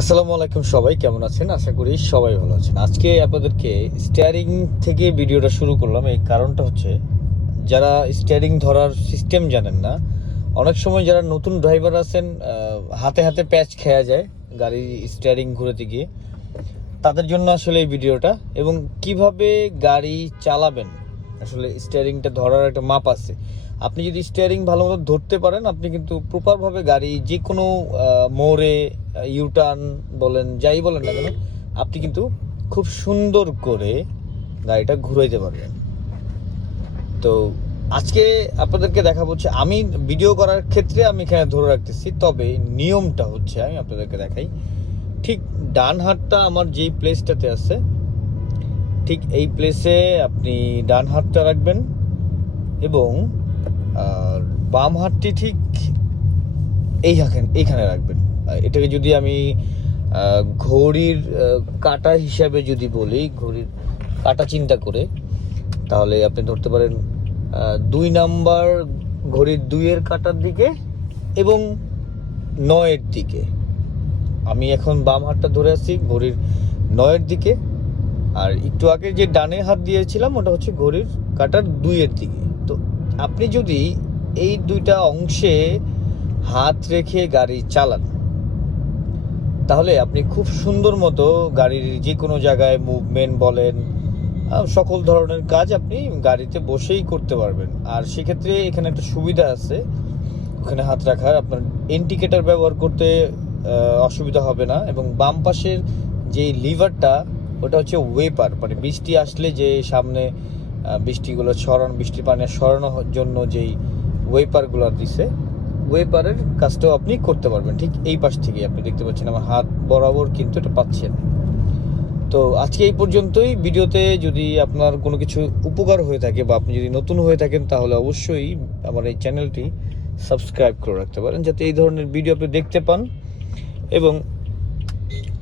আসসালামু আলাইকুম, সবাই কেমন আছেন? আশা করি সবাই ভালো আছেন। আজকে আপনাদেরকে স্টিয়ারিং থেকে ভিডিওটা শুরু করলাম। এই কারণটা হচ্ছে, যারা স্টিয়ারিং ধরার সিস্টেম জানেন না, অনেক সময় যারা নতুন ড্রাইভার আছেন, হাতে হাতে প্যাচ খেয়া যায় গাড়ি স্টিয়ারিং ঘুরাতে গিয়ে, তাদের জন্য আসলে এই ভিডিওটা। এবং কিভাবে গাড়ি চালাবেন, আসলে স্টিয়ারিংটা ধরার একটা মাপ আছে। আপনি যদি স্টিয়ারিং ভালো মতো ধরতে পারেন, আপনি কিন্তু প্রপারভাবে গাড়ি যে কোনো মোড়ে, ইউটার্ন বলেন, যাই বলেন না কেন, আপনি কিন্তু খুব সুন্দর করে গাড়িটা ঘুরাইতে পারবেন। তো আজকে আপনাদেরকে দেখাবো হচ্ছে, আমি ভিডিও করার ক্ষেত্রে আমি এখানে ধরে রাখতেছি, তবে নিয়মটা হচ্ছে আমি আপনাদেরকে দেখাই। ঠিক ডান হাতটা আমার যেই প্লেসটাতে আছে, ঠিক এই প্লেসে আপনি ডান হাতটা রাখবেন এবং বাম হাতটি ঠিক এইখানে রাখবেন। এটাকে যদি আমি ঘড়ির কাঁটা হিসাবে যদি বলি, ঘড়ির কাঁটা চিন্তা করে, তাহলে আপনি ধরতে পারেন 2 নাম্বার ঘড়ির 2-এর কাঁটার দিকে এবং 9-এর দিকে। আমি এখন বাম হাতটা ধরে আছি ঘড়ির 9-এর দিকে, আর একটু আগে যে ডানে হাত দিয়েছিলাম ওটা হচ্ছে ঘড়ির কাঁটার 2-এর দিকে। তো আপনি যদি এই দুইটা অংশে হাত রেখে গাড়ি চালান, তাহলে আপনি খুব সুন্দর মতো গাড়ির যে কোনো জায়গায় মুভমেন্ট বলেন, সকল ধরনের কাজ আপনি গাড়িতে বসেই করতে পারবেন। আর সেক্ষেত্রে এখানে একটা সুবিধা আছে, ওখানে হাত রাখার, আপনার ইন্ডিকেটর ব্যবহার করতে অসুবিধা হবে না। এবং বাম পাশের যে লিভারটা, ওটা হচ্ছে ওয়েপার, মানে বৃষ্টি আসলে যে সামনে বৃষ্টির পানি সরানোর জন্য যেই ওয়েপারগুলো দিছে, ওয়েপারের কাজটাও আপনি করতে পারবেন। ঠিক এই পাশ থেকে আপনি দেখতে পাচ্ছেন আমার হাত বরাবর কিন্তু এটা পাচ্ছেন। তো আজকে এই পর্যন্তই। ভিডিওতে যদি আপনার কোনো কিছু উপকার হয়ে থাকে বা আপনি যদি নতুন হয়ে থাকেন, তাহলে অবশ্যই আমার এই চ্যানেলটি সাবস্ক্রাইব করে রাখতে পারেন, যাতে এই ধরনের ভিডিও আপনি দেখতে পান এবং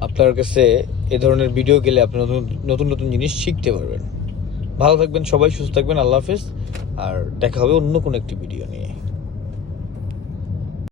আপনার কাছে এই ধরনের ভিডিও গেলে আপনি নতুন নতুন জিনিস শিখতে পারবেন। ভালো থাকবেন সবাই, সুস্থ থাকবেন। আল্লাহ হাফেজ। আর দেখা হবে অন্য কোনো একটি ভিডিও নিয়ে।